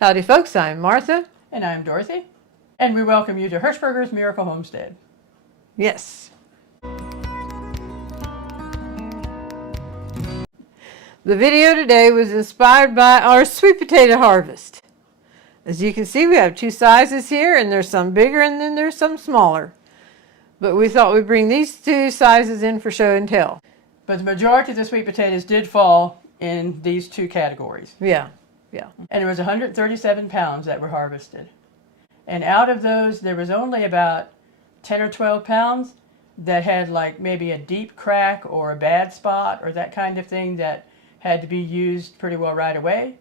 Howdy folks, I'm Martha. And I'm Dorothy. And we welcome you to Hirschberger's Miracle Homestead. Yes. The video today was inspired by our sweet potato harvest. As you can see, we have two sizes here, and there's some bigger and then there's some smaller. But we thought we'd bring these two sizes in for show and tell. But the majority of the sweet potatoes did fall in these two categories. Yeah. And it was 137 pounds that were harvested. And out of those, there was only about 10 or 12 pounds that had like maybe a deep crack or a bad spot or that kind of thing that had to be used pretty well right away.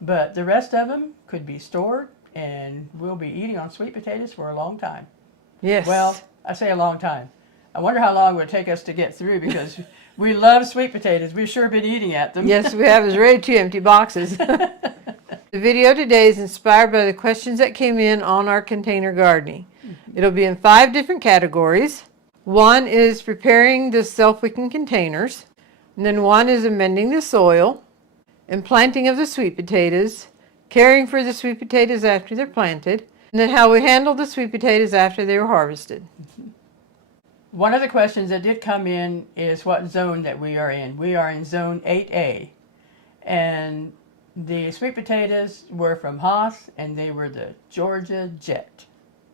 But the rest of them could be stored, and we'll be eating on sweet potatoes for a long time. Yes. Well, I say a long time. I wonder how long it would take us to get through, because we love sweet potatoes. We've sure been eating at them. Yes, we have as ready 2 empty boxes. The video today is inspired by the questions that came in on our container gardening. It'll be in 5 different categories. One is preparing the self-wicking containers. And then one is amending the soil, and planting of the sweet potatoes, caring for the sweet potatoes after they're planted, and then how we handle the sweet potatoes after they were harvested. One of the questions that did come in is what zone that we are in. We are in zone 8A. And the sweet potatoes were from Haas, and they were the Georgia Jet.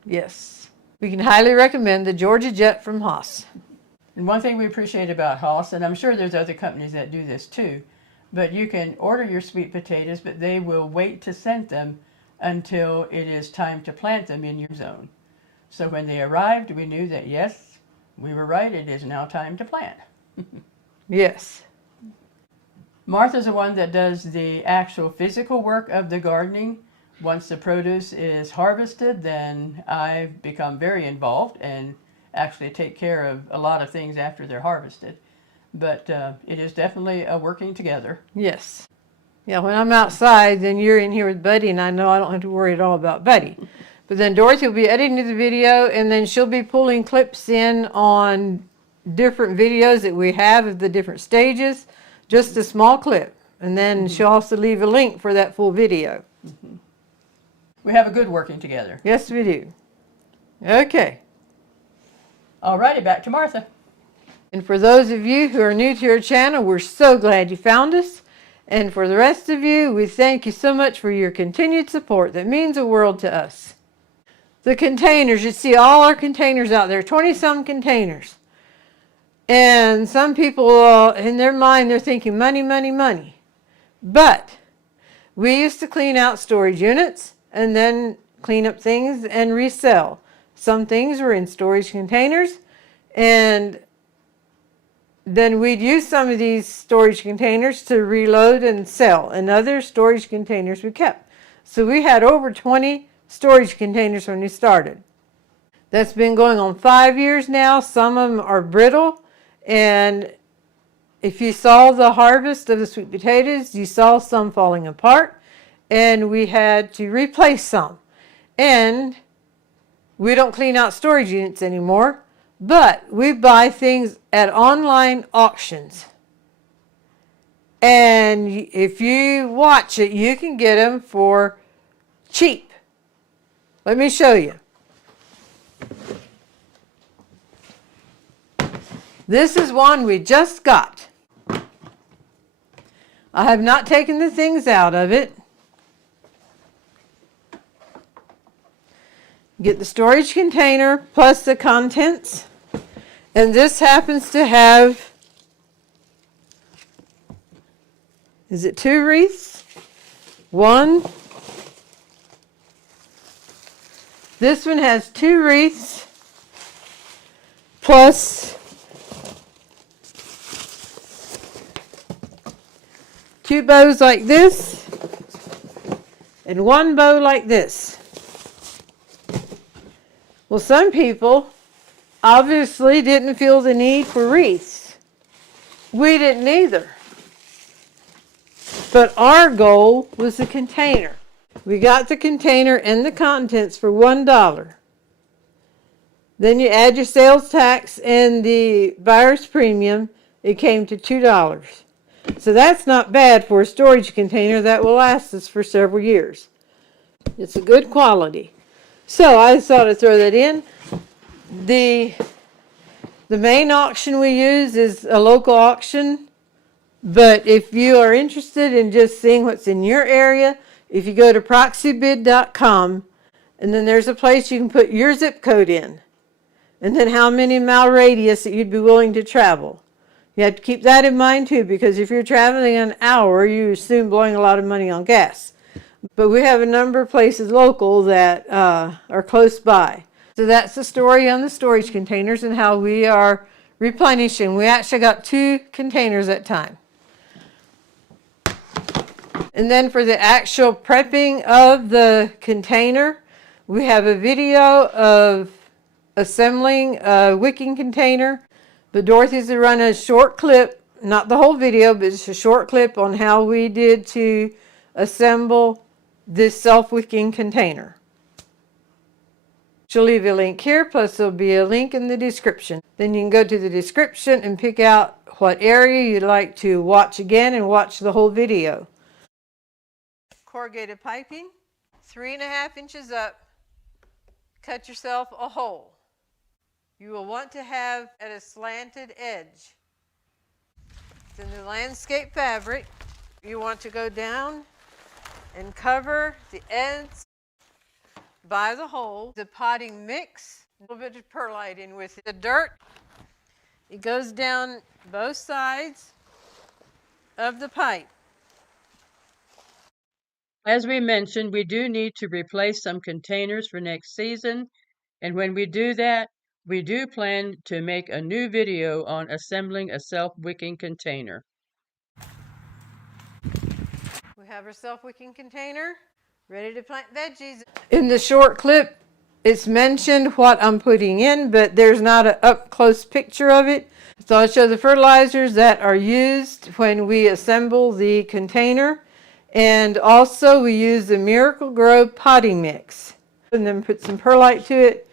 Yes. We can highly recommend the Georgia Jet from Haas. And one thing we appreciate about Haas, and I'm sure there's other companies that do this too, but you can order your sweet potatoes, but they will wait to send them until it is time to plant them in your zone. So when they arrived, we knew that yes, we were right, it is now time to plant. Yes. Martha's the one that does the actual physical work of the gardening. Once the produce is harvested, then I've become very involved and actually take care of a lot of things after they're harvested. But it is definitely a working together. Yes. Yeah, when I'm outside, then you're in here with Buddy, and I know I don't have to worry at all about Buddy. But then Dorothy will be editing the video, and then she'll be pulling clips in on different videos that we have of the different stages. Just a small clip. And then she'll also leave a link for that full video. We have a good working together. Yes, we do. Okay. Alrighty, back to Martha. And for those of you who are new to our channel, we're so glad you found us. And for the rest of you, we thank you so much for your continued support. That means the world to us. The containers, you see all our containers out there, 20-some containers. And some people, in their mind, they're thinking money, money, money. But we used to clean out storage units and then clean up things and resell. Some things were in storage containers, and then we'd use some of these storage containers to reload and sell, and other storage containers we kept. So we had over 20 storage containers when we started. That's been going on 5 years now. Some of them are brittle, and if you saw the harvest of the sweet potatoes, you saw some falling apart, and we had to replace some. And we don't clean out storage units anymore, but we buy things at online auctions. And if you watch it, you can get them for cheap. Let me show you. This is one we just got. I have not taken the things out of it. Get the storage container plus the contents. And this happens to have, is it 2 wreaths? 1. This one has 2 wreaths plus 2 bows like this and 1 bow like this. Well, some people obviously didn't feel the need for wreaths. We didn't either. But our goal was the container. We got the container and the contents for $1. Then you add your sales tax and the buyer's premium, it came to $2. So that's not bad for a storage container that will last us for several years. It's a good quality. So I just thought I'd throw that in. The main auction we use is a local auction, but if you are interested in just seeing what's in your area, if you go to proxybid.com, and then there's a place you can put your zip code in, and then how many mile radius that you'd be willing to travel. You have to keep that in mind too, because if you're traveling an hour, you assume blowing a lot of money on gas. But we have a number of places local that are close by. So that's the story on the storage containers and how we are replenishing. We actually got 2 containers at a time. And then for the actual prepping of the container, we have a video of assembling a wicking container. But Dorothy's run a short clip, not the whole video, but it's a short clip on how we did to assemble this self-wicking container. She'll leave a link here, plus there'll be a link in the description. Then you can go to the description and pick out what area you'd like to watch again and watch the whole video. Corrugated piping, 3.5 inches up, cut yourself a hole. You will want to have at a slanted edge. It's in the landscape fabric. You want to go down and cover the ends by the hole. The potting mix, a little bit of perlite in with it. The dirt, it goes down both sides of the pipe. As we mentioned, we do need to replace some containers for next season, and when we do that, we do plan to make a new video on assembling a self-wicking container. We have our self-wicking container ready to plant veggies. In the short clip, it's mentioned what I'm putting in, but there's not an up-close picture of it. So I'll show the fertilizers that are used when we assemble the container. And also we use the Miracle Grow potting mix. And then put some perlite to it.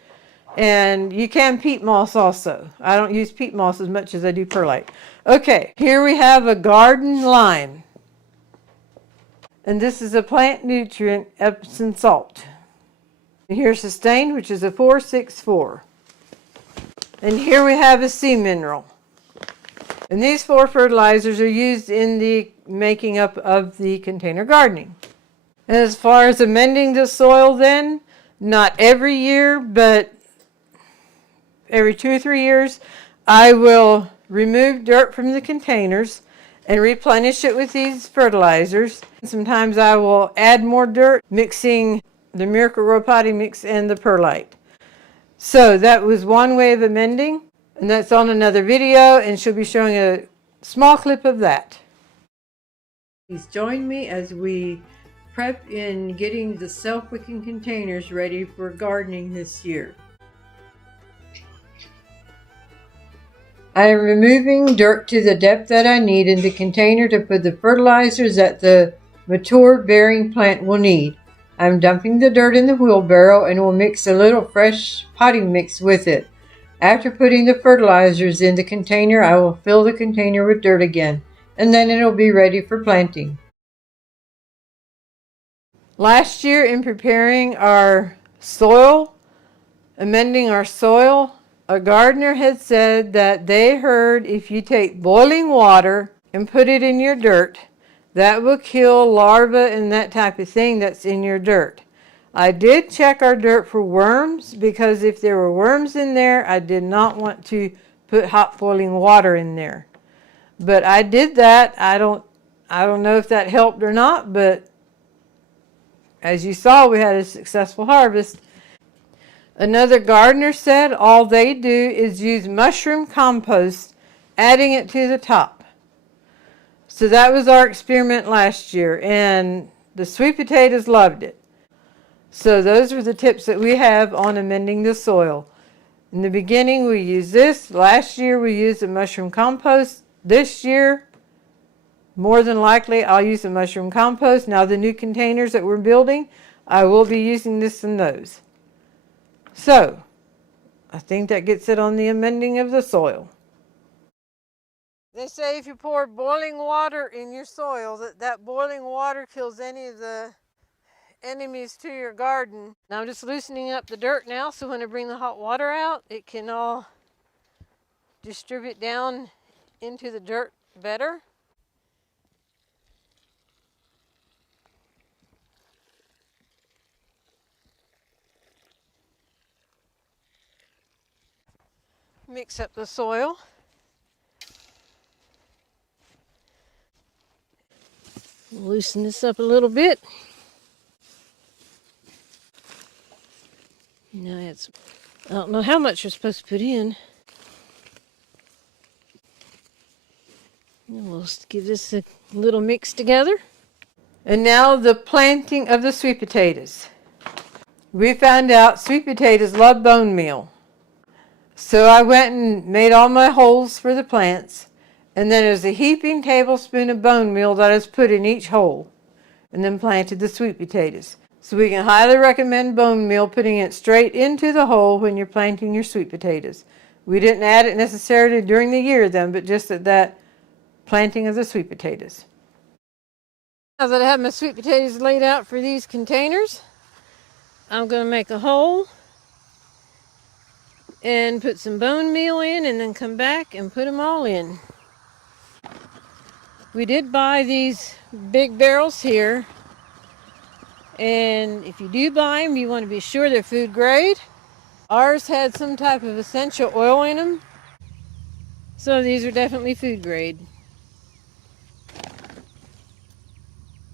And you can peat moss also. I don't use peat moss as much as I do perlite. Okay, here we have a garden lime. And this is a plant nutrient, Epsom salt. And here's Sustain, which is a 464. And here we have a sea mineral. And these 4 fertilizers are used in the making up of the container gardening. And as far as amending the soil then, not every year, but every 2 or 3 years, I will remove dirt from the containers and replenish it with these fertilizers. Sometimes I will add more dirt, mixing the Miracle Grow potting mix and the perlite. So that was one way of amending, and that's on another video, and she'll be showing a small clip of that. Please join me as we prep in getting the self-wicking containers ready for gardening this year. I am removing dirt to the depth that I need in the container to put the fertilizers that the mature bearing plant will need. I'm dumping the dirt in the wheelbarrow and will mix a little fresh potting mix with it. After putting the fertilizers in the container, I will fill the container with dirt again, and then it will be ready for planting. Last year, in preparing our soil, amending our soil, a gardener had said that they heard if you take boiling water and put it in your dirt, that will kill larvae and that type of thing that's in your dirt. I did check our dirt for worms, because if there were worms in there, I did not want to put hot boiling water in there. But I did that. I don't know if that helped or not, but as you saw, we had a successful harvest. Another gardener said all they do is use mushroom compost, adding it to the top. So that was our experiment last year, and the sweet potatoes loved it. So those are the tips that we have on amending the soil. In the beginning, we used this. Last year, we used the mushroom compost. This year, more than likely, I'll use the mushroom compost. Now, the new containers that we're building, I will be using this in those. So, I think that gets it on the amending of the soil. They say if you pour boiling water in your soil, that boiling water kills any of the enemies to your garden. Now I'm just loosening up the dirt now, so when I bring the hot water out, it can all distribute down into the dirt better. Mix up the soil. Loosen this up a little bit. Now I don't know how much you're supposed to put in. And we'll give this a little mix together. And now the planting of the sweet potatoes. We found out sweet potatoes love bone meal. So I went and made all my holes for the plants. And then there's a heaping tablespoon of bone meal that is put in each hole. And then planted the sweet potatoes. So we can highly recommend bone meal, putting it straight into the hole when you're planting your sweet potatoes. We didn't add it necessarily during the year then, but just at that planting of the sweet potatoes. Now that I have my sweet potatoes laid out for these containers, I'm going to make a hole and put some bone meal in, and then come back and put them all in. We did buy these big barrels here, and if you do buy them, you want to be sure they're food grade. Ours had some type of essential oil in them, so these are definitely food grade.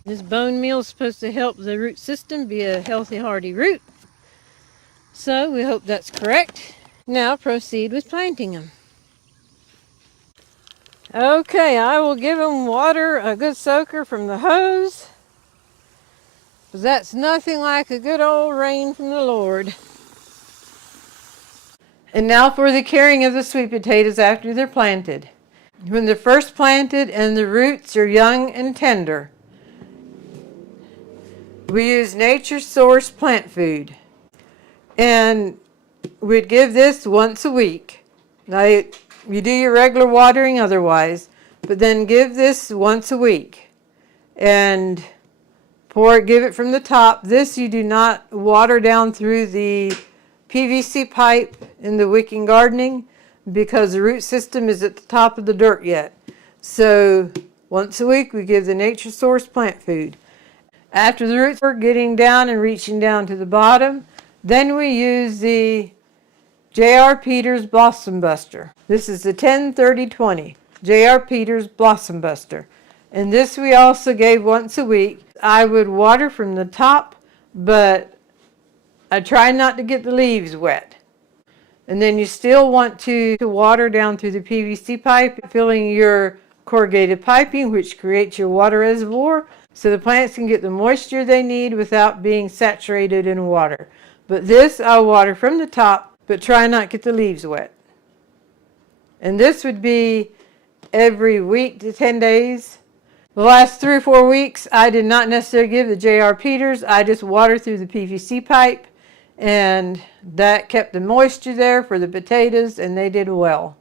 This bone meal is supposed to help the root system be a healthy, hardy root. So we hope that's correct. Now proceed with planting them. Okay, I will give them water, a good soaker from the hose. But that's nothing like a good old rain from the Lord. And now for the caring of the sweet potatoes after they're planted. When they're first planted and the roots are young and tender, we use Nature Source plant food. And we'd give this once a week. Now, you do your regular watering otherwise, but then give this once a week. And give it from the top. This you do not water down through the PVC pipe in the wicking gardening, because the root system is at the top of the dirt yet. So once a week we give the Nature Source plant food. After the roots are getting down and reaching down to the bottom, then we use the J.R. Peters Blossom Buster. This is the 10-30-20 J.R. Peters Blossom Buster. And this we also gave once a week. I would water from the top, but I try not to get the leaves wet. And then you still want to water down through the PVC pipe, filling your corrugated piping, which creates your water reservoir, so the plants can get the moisture they need without being saturated in water. But this I'll water from the top, but try not to get the leaves wet. And this would be every week to 10 days. The last 3 or 4 weeks, I did not necessarily give the J.R. Peters. I just watered through the PVC pipe, and that kept the moisture there for the potatoes, and they did well.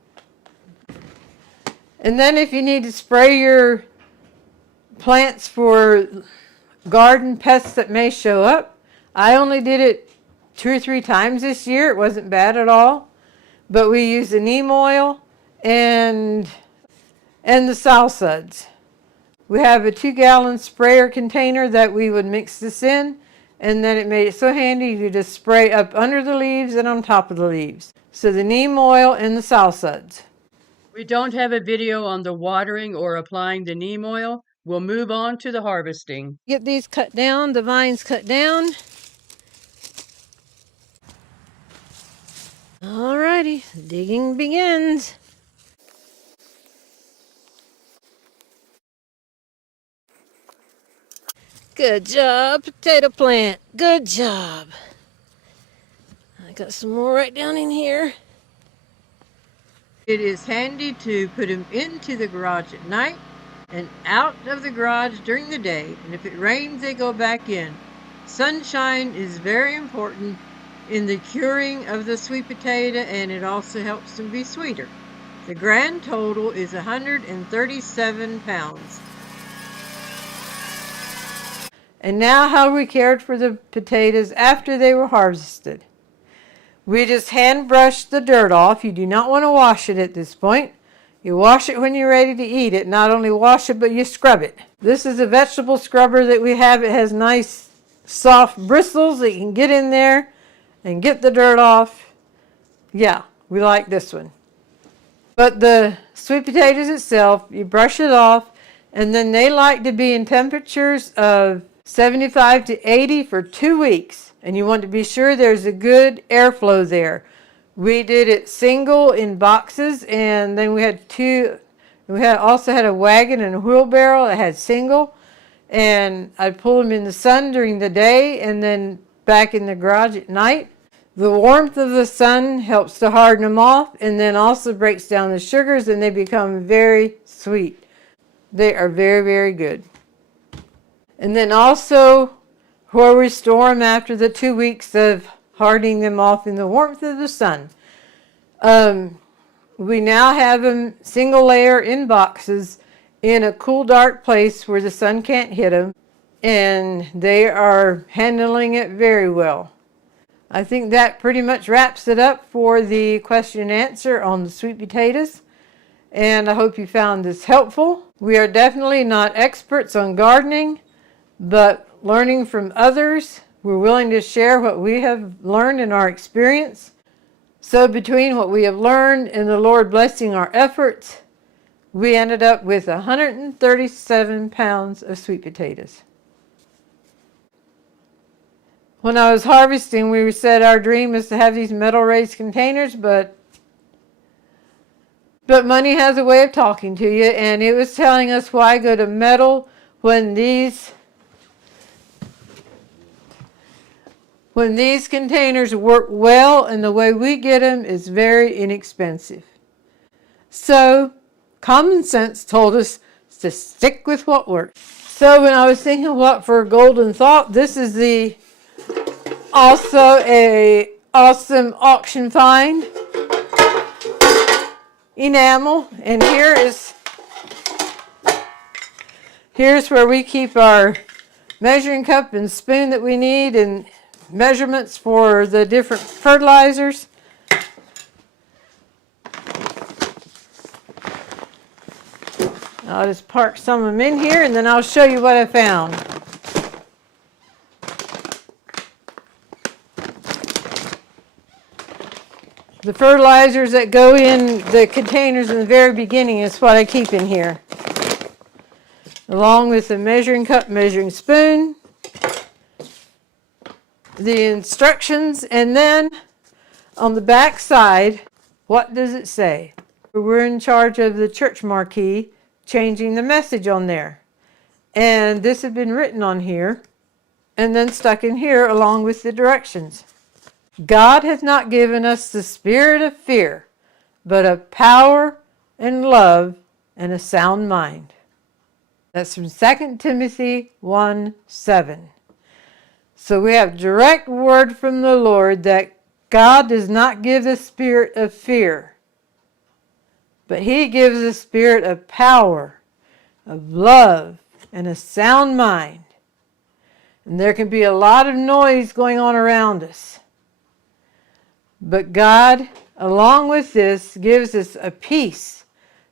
And then if you need to spray your plants for garden pests that may show up, I only did it 2 or 3 times this year. It wasn't bad at all. But we used the neem oil and the salsuds. We have a 2-gallon sprayer container that we would mix this in, and then it made it so handy to just spray up under the leaves and on top of the leaves. So the neem oil and the salsuds. We don't have a video on the watering or applying the neem oil. We'll move on to the harvesting. Get these cut down, the vines cut down. Alrighty, digging begins. Good job, potato plant. Good job. I got some more right down in here. It is handy to put them into the garage at night and out of the garage during the day. And if it rains, they go back in. Sunshine is very important in the curing of the sweet potato, and it also helps them be sweeter. The grand total is 137 pounds. And now how we cared for the potatoes after they were harvested. We just hand brush the dirt off. You do not want to wash it at this point. You wash it when you're ready to eat it. Not only wash it, but you scrub it. This is a vegetable scrubber that we have. It has nice soft bristles that you can get in there and get the dirt off. Yeah, we like this one. But the sweet potatoes itself, you brush it off, and then they like to be in temperatures of 75 to 80 for 2 weeks. And you want to be sure there's a good airflow there. We did it single in boxes, and then we had two. We also had a wagon and a wheelbarrow that had single, and I'd pull them in the sun during the day and then back in the garage at night. The warmth of the sun helps to harden them off, and then also breaks down the sugars, and they become very sweet. They are very, very good. And then also where we store them after the 2 weeks of hardening them off in the warmth of the sun. We now have them single layer in boxes in a cool, dark place where the sun can't hit them, and they are handling it very well. I think that pretty much wraps it up for the question and answer on the sweet potatoes, and I hope you found this helpful. We are definitely not experts on gardening, but learning from others, we're willing to share what we have learned in our experience. So between what we have learned and the Lord blessing our efforts, we ended up with 137 pounds of sweet potatoes. When I was harvesting, we said our dream is to have these metal raised containers, but money has a way of talking to you, and it was telling us why go to metal when these containers work well, and the way we get them is very inexpensive. So common sense told us to stick with what works. So when I was thinking what for a golden thought, this is also a awesome auction find. Enamel, and here's where we keep our measuring cup and spoon that we need, and measurements for the different fertilizers. I'll just park some of them in here, and then I'll show you what I found. The fertilizers that go in the containers in the very beginning is what I keep in here, along with the measuring cup, measuring spoon, the instructions, and then on the back side, what does it say? We're in charge of the church marquee, changing the message on there. And this had been written on here and then stuck in here along with the directions. God has not given us the spirit of fear, but of power and love and a sound mind. That's from 2 Timothy 1:7. So we have direct word from the Lord that God does not give the spirit of fear, but He gives a spirit of power, of love, and a sound mind. And there can be a lot of noise going on around us. But God, along with this, gives us a peace,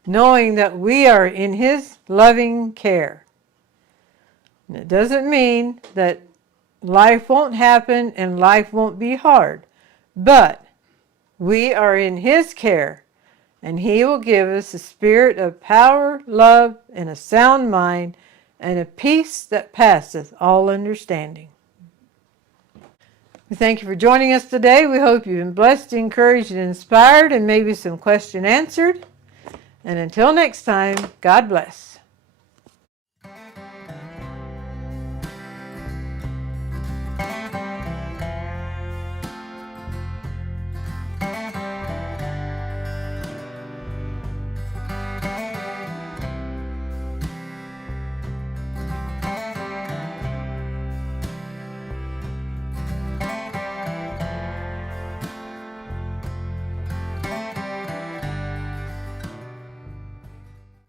knowing that we are in His loving care. And it doesn't mean that life won't happen and life won't be hard, but we are in His care, and He will give us a spirit of power, love, and a sound mind, and a peace that passeth all understanding. We thank you for joining us today. We hope you've been blessed, encouraged, and inspired, and maybe some question answered. And until next time, God bless.